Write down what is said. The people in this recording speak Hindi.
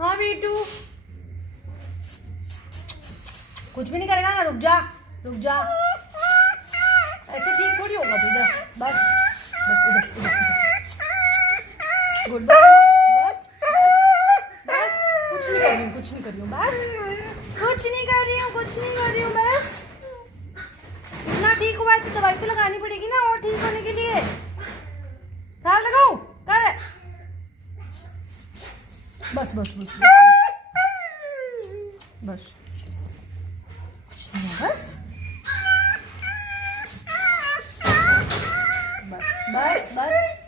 हाँ बेटू, कुछ भी नहीं करेगा ना, रुक जा रुक जा, ऐसे ठीक थोड़ी होगा तू। इधर बस बस, इधर गुड बाय। बस बस बस, कुछ नहीं कर रही हूँ, कुछ नहीं कर रही हूँ, बस कुछ नहीं कर रही हूँ, कुछ नहीं कर रही हूँ, बस। इतना ठीक हुआ है तो दवाई तो लगानी पड़ेगी ना और ठीक होने के लिए। ख्याल लगाऊं कर, बस बस बस बस बस बस बस बस